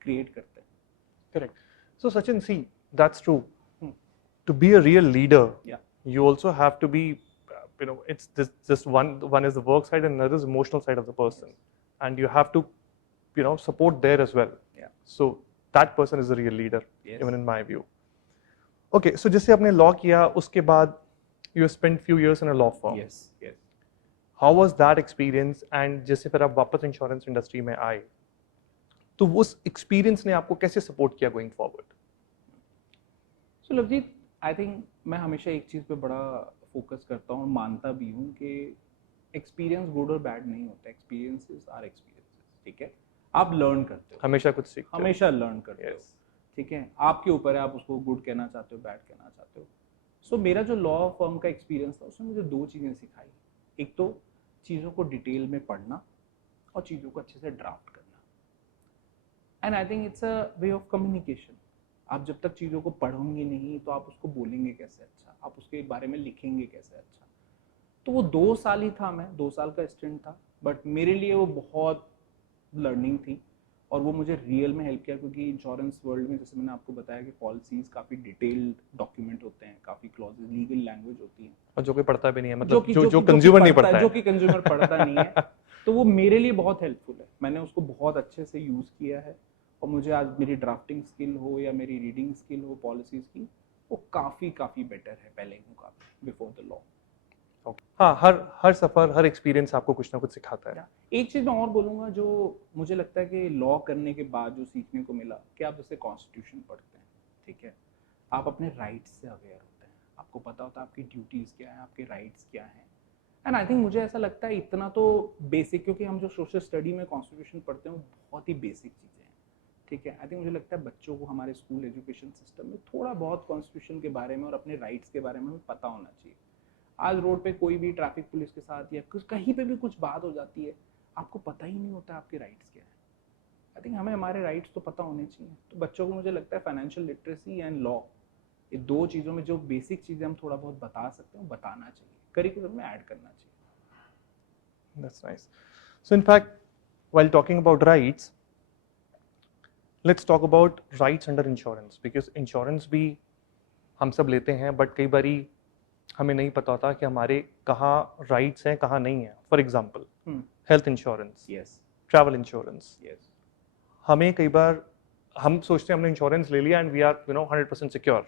क्रिएट करते हैं। Correct. So Sachin, see, that's true. To be a real leader, you also have to be, it's just one is the work side and another is emotional side of the person, and you have to, support there as well. So that person is a real leader, even in my view. Okay, so जैसे आपने law किया, उसके बाद you spent few years in a law firm. Yes. How was that experience? And जैसे फिर आप वापस insurance industry में आए, तो उस एक्सपीरियंस ने आपको कैसे सपोर्ट किया going forward? So Lavjeet, I think मैं हमेशा एक चीज़ पे बड़ा फोकस करता हूँ और मानता भी हूँ कि एक्सपीरियंस गुड और बैड नहीं होता, एक्सपीरियंसेस आर एक्सपीरियंसेस। ठीक है, आप लर्न करते हो, हमेशा कुछ सीखते हो, हमेशा लर्न करते हो। ठीक है, आपके ऊपर है, आप उसको गुड कहना चाहते हो, बैड कहना चाहते हो। सो मेरा जो लॉ फर्म का एक्सपीरियंस था, उसने मुझे 2 चीज़ें सिखाई। एक तो चीज़ों को डिटेल में पढ़ना और चीज़ों को अच्छे से ड्राफ्ट करना। And I think it's a way of communication. आप जब तक चीज़ों को पढ़ोगे नहीं तो आप उसको बोलेंगे कैसे अच्छा, आप उसके बारे में लिखेंगे कैसे अच्छा। तो वो 2 साल ही था, मैं 2 साल का स्टूडेंट था, बट मेरे लिए वो बहुत लर्निंग थी। और वो मुझे रियल में हेल्प किया, क्योंकि इंश्योरेंस वर्ल्ड में जैसे मैंने आपको बताया कि पॉलिसीज काफ़ी डिटेल्ड डॉक्यूमेंट होते हैं, काफ़ी क्लॉजेज, लीगल लैंग्वेज होती है, और जो कोई पढ़ता भी नहीं है, मतलब जो कंज्यूमर नहीं पढ़ता है, जो कि कंज्यूमर पढ़ता नहीं है, तो वो मेरे लिए बहुत हेल्पफुल है। मैंने उसको बहुत अच्छे से यूज़ किया है, और मुझे आज मेरी ड्राफ्टिंग स्किल हो या मेरी रीडिंग स्किल हो पॉलिसीज की, वो काफ़ी बेटर है पहले के मुकाबले, बिफोर द लॉ। हाँ, हर सफर, हर एक्सपीरियंस आपको कुछ ना कुछ सिखाता है। एक चीज़ मैं और बोलूँगा जो मुझे लगता है कि लॉ करने के बाद जो सीखने को मिला, कि आप जैसे कॉन्स्टिट्यूशन पढ़ते हैं, ठीक है, आप अपने राइट्स से अवेयर होते हैं, आपको पता होता है आपकी ड्यूटीज़ क्या है, आपके राइट्स क्या हैं। एंड आई थिंक मुझे ऐसा लगता है इतना तो बेसिक, क्योंकि हम जो सोशल स्टडी में कॉन्स्टिट्यूशन पढ़ते हैं वो बहुत ही बेसिक चीज़ें हैं, ठीक है। आई थिंक मुझे लगता है बच्चों को हमारे स्कूल एजुकेशन सिस्टम में थोड़ा बहुत कॉन्स्टिट्यूशन के बारे में और अपने राइट्स के बारे में पता होना चाहिए। आज रोड पे कोई भी ट्रैफिक पुलिस के साथ या कुछ कहीं पे भी कुछ बात हो जाती है, आपको पता ही नहीं होता आपके राइट्स क्या है। आई थिंक हमें हमारे राइट्स तो पता होने चाहिए। तो बच्चों को मुझे लगता है फाइनेंशियल लिटरेसी एंड लॉ, ये दो चीज़ों में जो बेसिक चीज़ें हम थोड़ा बहुत बता सकते हैं, बताना चाहिए, करिकुलम में ऐड करना चाहिए। That's nice. So in fact, while talking about rights, let's talk about rights under insurance, because insurance भी हम सब लेते हैं, बट कई बारी हमें नहीं पता होता कि हमारे कहाँ राइट्स हैं, कहाँ नहीं है। For example, health insurance, travel insurance, हमें कई बार हम सोचते हैं हमने इंश्योरेंस ले लिया एंड वी आर 100% सिक्योर।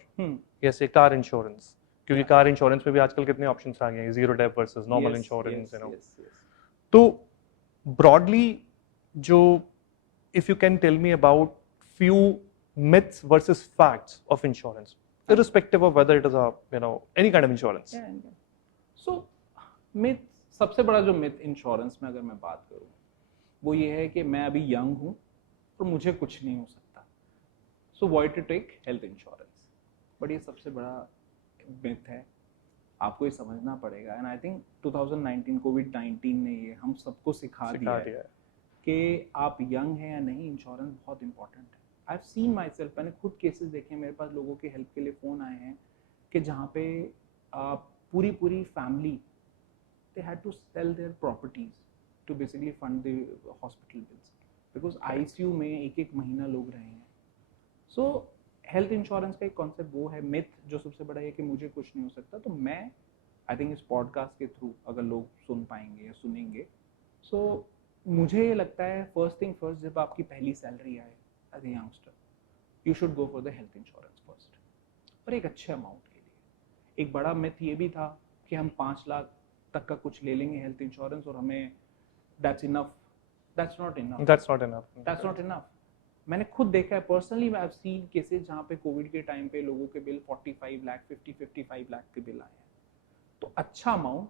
जैसे कार इंश्योरेंस, क्योंकि कार इंश्योरेंस में भी आजकल कितने ऑप्शंस आ गए हैं, zero dep versus normal insurance, तो ब्रॉडली जो, if you can tell me about few myths versus facts of insurance, irrespective of whether it is any kind of insurance. So myth, सबसे बड़ा जो myth इंश्योरेंस में अगर मैं बात करूं, वो ये है कि मैं अभी यंग हूं और मुझे कुछ नहीं हो सकता, so why to take health insurance। But ये सबसे बड़ा myth है, आपको ये समझना पड़ेगा। एंड आई थिंक 2019 कोविड-19 ने ये हम सबको सिखा दिया है कि आप यंग हैं या नहीं, इंश्योरेंस बहुत इंपॉर्टेंट है। I have seen my self, मैंने खुद केसेस देखे हैं, मेरे पास लोगों के हेल्प के लिए फ़ोन आए हैं कि जहाँ पे पूरी family, they had to sell their properties to basically fund the hospital bills, because ICU में एक महीना लोग रहे हैं। सो हेल्थ इंश्योरेंस का एक कॉन्सेप्ट वो है, मिथ जो सबसे बड़ा है कि मुझे कुछ नहीं हो सकता। तो मैं आई थिंक इस पॉडकास्ट के थ्रू अगर लोग सुन पाएंगे या सुनेंगे, सो मुझे ये लगता है फर्स्ट थिंग फर्स्ट, जब आपकी पहली सैलरी आए as a youngster, you should go for the health insurance first, और एक अच्छे अमाउंट के लिए। एक बड़ा मिथ ये भी था कि हम 5 लाख तक का कुछ ले लेंगे हेल्थ इंश्योरेंस और हमें that's enough. That's not enough. मैंने खुद देखा है personally, I have seen cases जहाँ पे कोविड के टाइम पे लोगों के बिल 45 लाख 55 लाख के बिल आए हैं। तो अच्छा अमाउंट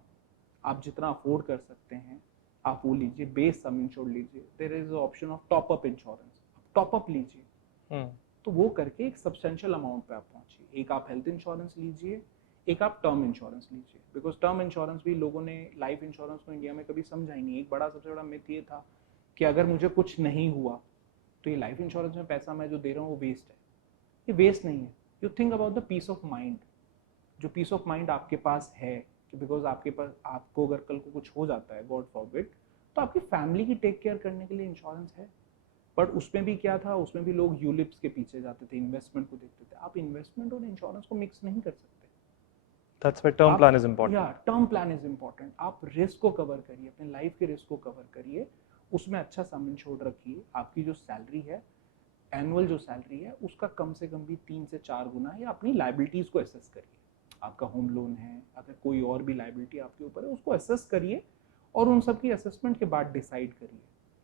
आप जितना अफोर्ड कर सकते हैं आप वो लीजिए, बेस सम इंश्योर्ड लीजिए। There is option of top up insurance, top up लीजिए, तो वो करके एक सब्सटेंशियल अमाउंट पे आप पहुंचिए। एक आप हेल्थ इंश्योरेंस लीजिए, एक आप टर्म इंश्योरेंस लीजिए, बिकॉज टर्म इंश्योरेंस भी लोगों ने लाइफ इंश्योरेंस को इंडिया में कभी समझा ही नहीं। एक बड़ा सबसे बड़ा मिथ ये था कि अगर मुझे कुछ नहीं हुआ तो ये लाइफ इंश्योरेंस में पैसा मैं जो दे रहा हूँ वो वेस्ट है। ये वेस्ट नहीं है। You think about the peace of mind, जो पीस ऑफ माइंड आपके पास है कि बिकॉज आपके पास, आपको अगर कल को कुछ हो जाता है गॉड फॉरबिड, तो आपकी फैमिली की टेक केयर करने के लिए इंश्योरेंस है। बट उसमें भी क्या था, उसमें भी लोग यूलिप्स के पीछे जाते थे, इन्वेस्टमेंट को देखते थे। आप इन्वेस्टमेंट और इंश्योरेंस को मिक्स नहीं कर सकते। That's why term plan is important. Yeah, term plan is important। आप रिस्क को कवर करिए, अपने लाइफ के रिस्क को कवर करिए, उसमें अच्छा सम इंश्योर्ड रखिए। आपकी जो सैलरी है, एनुअल जो सैलरी है, उसका कम से कम भी 3 से 4 गुना है। अपनी लाइबिलिटीज को एसेस करिए। आपका होम लोन है, अगर कोई और भी लाइबिलिटी आपके ऊपर है, उसको एसेस करिए और उन सब की असेसमेंट के बाद डिसाइड करिए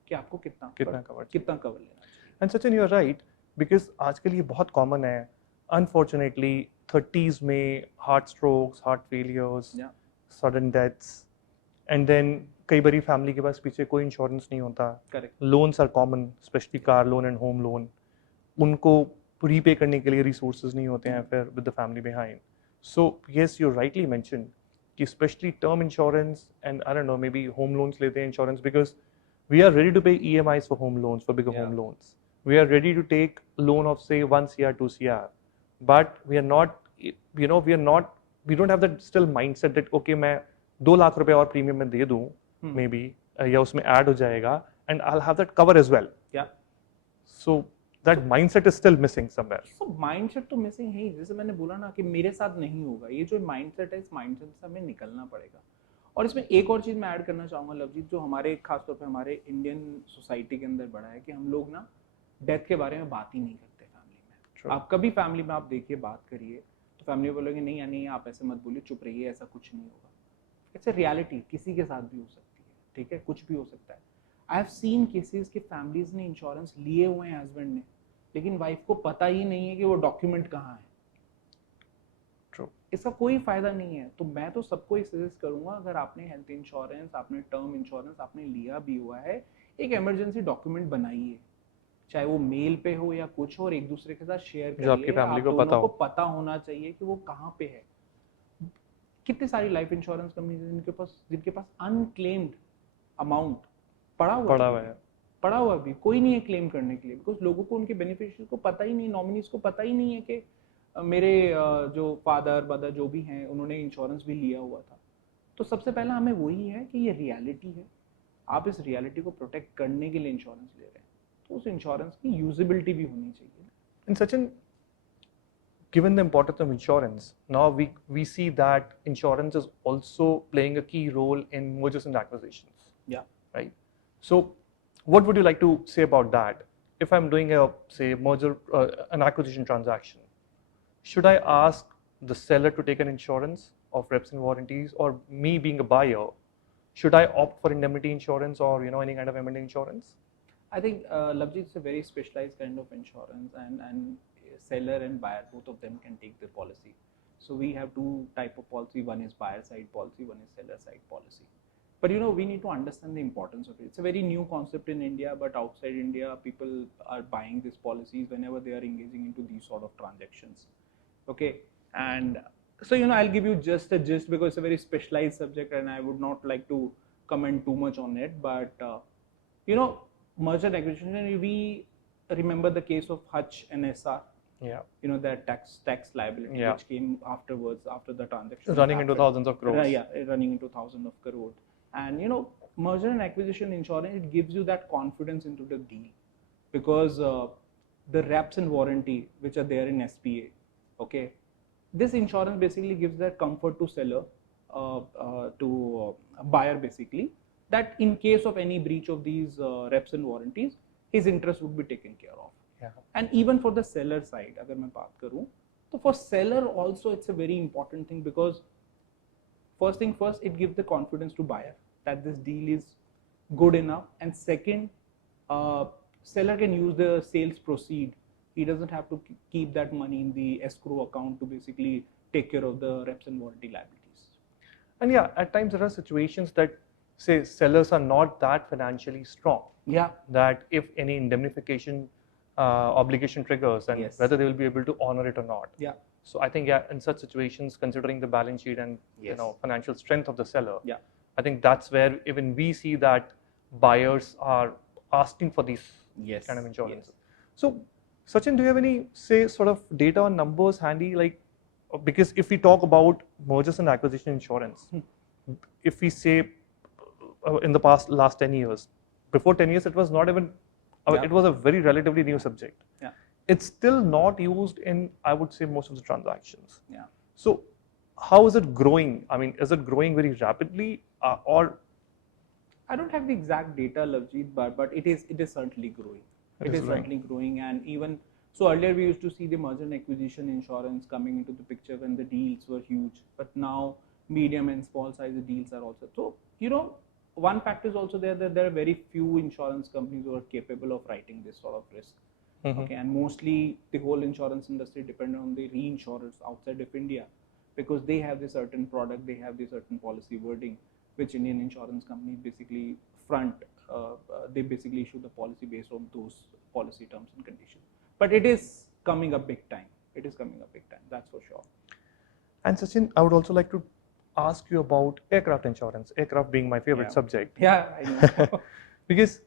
कि आपको कितना कवर लेना चाहिए। And Sachin, you are right, because आजकल ये बहुत कॉमन है अनफॉर्चुनेटली 30s में heart strokes, heart failures, sudden deaths, and then कई बारी फैमिली के पास पीछे कोई इंश्योरेंस नहीं होता। Correct. Loans are common, specially car loan and home loan, उनको रीपे करने के लिए रिसोर्सेज नहीं होते हैं फिर with the family behind. So yes, you rightly mention कि specially term insurance and I don't know, maybe home loans लेते हैं insurance because we are ready to pay EMIs for home loans, for bigger home loans. We are ready to take loan of say 1 CR, 2 CR, but we are not, we don't have that still mindset that okay, मैं 2 लाख रुपए और premium में दे दूं maybe, या उसमें add हो जाएगा and I'll have that cover as well. Yeah. So that mindset is still missing somewhere. So mindset तो मिसिंग है ही, जैसे मैंने बोला ना कि मेरे साथ नहीं होगा, ये जो माइंडसेट है इस माइंडसेट से हमें निकलना पड़ेगा। और इसमें एक और चीज़ मैं ऐड करना चाहूँगा लवजीत, जो हमारे खासतौर पे हमारे इंडियन सोसाइटी के अंदर बड़ा है कि हम लोग ना डेथ के बारे में बात ही नहीं करते फैमिली में। True. आप कभी फैमिली में आप देखिए बात करिए तो फैमिली बोलोगे नहीं या नहीं आप ऐसे मत बोलिए, चुप रहिए, ऐसा कुछ नहीं होगा। इट्स अ रियलिटी, किसी के साथ भी हो सकती है, ठीक है, कुछ भी हो सकता है। आई हैव सीन केसेस कि फैमिलीज ने इंश्योरेंस लिए हुए हैं हस्बैंड ने, लेकिन वाइफ को पता ही नहीं है कि वो डॉक्यूमेंट कहाँ है। True. इसका कोई फायदा नहीं है। तो मैं तो सबको ही सजेस्ट करूंगा, अगर आपने हेल्थ इंश्योरेंस, आपने टर्म इंश्योरेंस आपने लिया भी हुआ है, एक इमरजेंसी डॉक्यूमेंट बनाइए, चाहे वो मेल पे हो या कुछ हो, और एक दूसरे के साथ शेयर जो आपकी करिए। फैमिली आप को पता दोनों हो। को पता होना चाहिए कि वो कहाँ पे है। कितनी सारी लाइफ इंश्योरेंस कंपनी जिनके पास अनक्लेम्ड अमाउंट पड़ा हुआ भी कोई नहीं है क्लेम करने के लिए, बिकॉज लोगों को उनके बेनिफिशियरी को पता ही नहीं, नॉमिनीज को पता ही नहीं है कि मेरे जो फादर मदर जो भी हैं उन्होंने इंश्योरेंस भी लिया हुआ था। तो सबसे पहला हमें वही है कि ये रियलिटी है, आप इस रियलिटी को प्रोटेक्ट करने के लिए इंश्योरेंस ले रहे हैं, तो उस इंश्योरेंस की यूजिबिलिटी भी होनी चाहिए। And Sachin, given the importance of insurance, now we see that insurance is also playing a key role in mergers and acquisitions. Yeah. Right. So, what would you like to say about that? If I'm doing a say merger, an acquisition transaction, should I ask the seller to take an insurance of reps and warranties, or me being a buyer, should I opt for indemnity insurance or any kind of M&A insurance? I think Lavjit, it's a very specialized kind of insurance, and seller and buyer, both of them can take the policy. So we have two type of policy. One is buyer side policy, one is seller side policy. But we need to understand the importance of it. It's a very new concept in India, but outside India, people are buying these policies whenever they are engaging into these sort of transactions. Okay, and so I'll give you just a gist because it's a very specialized subject, and I would not like to comment too much on it. But merger and acquisition, we remember the case of Hutch and SR. Yeah. That tax liability which came afterwards after the transaction. Running into thousands of crores. Yeah, running into thousands of crores. And merger and acquisition insurance, it gives you that confidence into the deal, because the reps and warranty which are there in SPA, okay, this insurance basically gives that comfort to seller, to buyer basically, that in case of any breach of these reps and warranties, his interest would be taken care of. Yeah. And even for the seller side, agar main baat karu, so for seller also it's a very important thing, because first thing first, it gives the confidence to buyer that this deal is good enough, and second, seller can use the sales proceed. He doesn't have to keep that money in the escrow account to basically take care of the reps and warranty liabilities. And yeah, at times there are situations that say sellers are not that financially strong. Yeah. That if any indemnification obligation triggers, and Yes. whether they will be able to honor it or not. Yeah. So I think in such situations, considering the balance sheet and Yes. financial strength of the seller, Yeah. I think that's where even we see that buyers are asking for these Yes. kind of insurance. Yes. So Sachin, do you have any say sort of data or numbers handy? Like, because if we talk about mergers and acquisition insurance, if we say in the last 10 years, before 10 years, it was not even, Yeah. it was a very relatively new subject. Yeah. It's still not used in, I would say, most of the transactions. Yeah. So how is it growing? I mean, is it growing very rapidly, or? I don't have the exact data, Lavjeet, but it is certainly growing. It is certainly growing, and even so, earlier we used to see the merger and acquisition insurance coming into the picture when the deals were huge, but now medium and small size deals are also. So one fact is also there that there are very few insurance companies who are capable of writing this sort of risk. Okay, and mostly the whole insurance industry depends on the reinsurers outside of India, because they have the certain product, they have the certain policy wording, which Indian insurance companies basically they basically issue the policy based on those policy terms and conditions. But it is coming up big time. It is coming up big time, that's for sure. And Sachin, I would also like to ask you about aircraft insurance, aircraft being my favorite subject. Yeah, I know. Because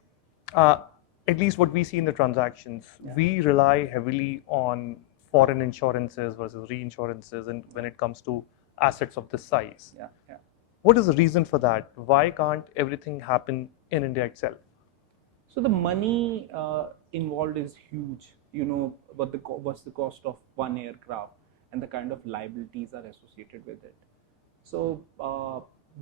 at least what we see in the transactions, we rely heavily on foreign insurances versus reinsurances, and when it comes to assets of this size. Yeah, yeah. What is the reason for that? Why can't everything happen in India itself? So the money involved is huge. You know what's the cost of one aircraft and the kind of liabilities are associated with it. So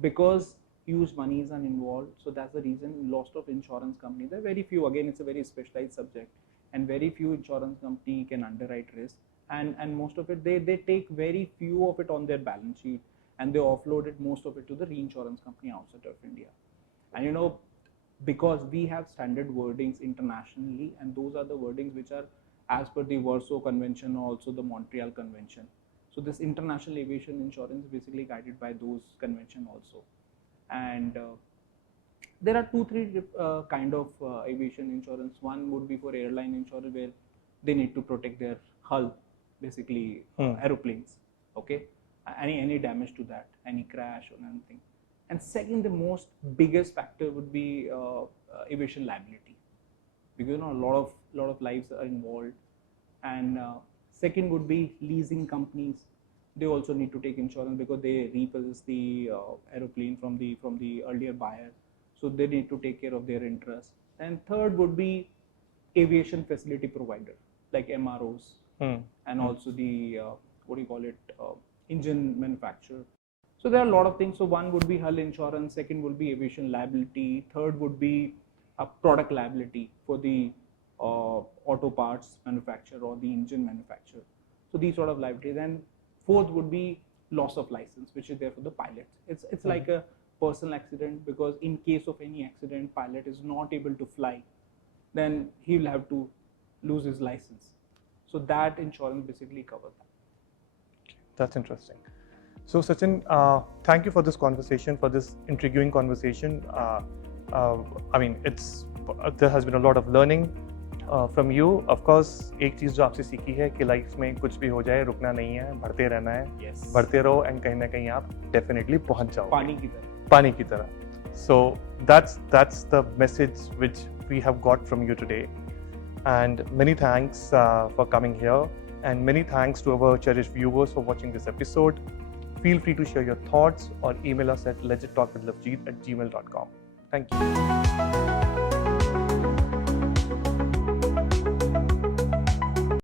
because huge monies are involved, so that's the reason lots of insurance companies, there are very few, again it's a very specialized subject, and very few insurance company can underwrite risk, and most of it they take very few of it on their balance sheet, and they offload it, most of it, to the reinsurance company outside of India. And you know, because we have standard wordings internationally, and those are the wordings which are as per the Warsaw Convention or also the Montreal Convention. So this international aviation insurance is basically guided by those convention also. And there are three kind of aviation insurance. One would be for airline insurance, where they need to protect their hull, basically aeroplanes, okay, any damage to that, any crash or anything. And second, the most biggest factor would be aviation liability, because you know a lot of lives are involved. And second would be leasing companies. They also need to take insurance because they repossess the aeroplane from the earlier buyer, so they need to take care of their interest. And third would be aviation facility provider like MROs, and also the what do you call it, engine manufacturer. So there are a lot of things. So one would be hull insurance, second would be aviation liability, third would be a product liability for the auto parts manufacturer or the engine manufacturer. So these sort of liabilities. And fourth would be loss of license, which is there for the pilots. It's like a personal accident, because in case of any accident, pilot is not able to fly, then he will have to lose his license. So that insurance basically covers that. That's interesting. So Sachin, thank you for this conversation, for this intriguing conversation. I mean, there has been a lot of learning from you. Of course, एक चीज़ जो आपसे सीखी है कि life में कुछ भी हो जाए, रुकना नहीं है, बढ़ते रहना है, बढ़ते रहो, and कहीं ना कहीं आप definitely पहुंच जाओगे. पानी की तरह. So that's the message which we have got from you today. And many thanks for coming here, and many thanks to our cherished viewers for watching this episode. Feel free to share your thoughts or email us at legittalkwithlovejeet@gmail.com. Thank you.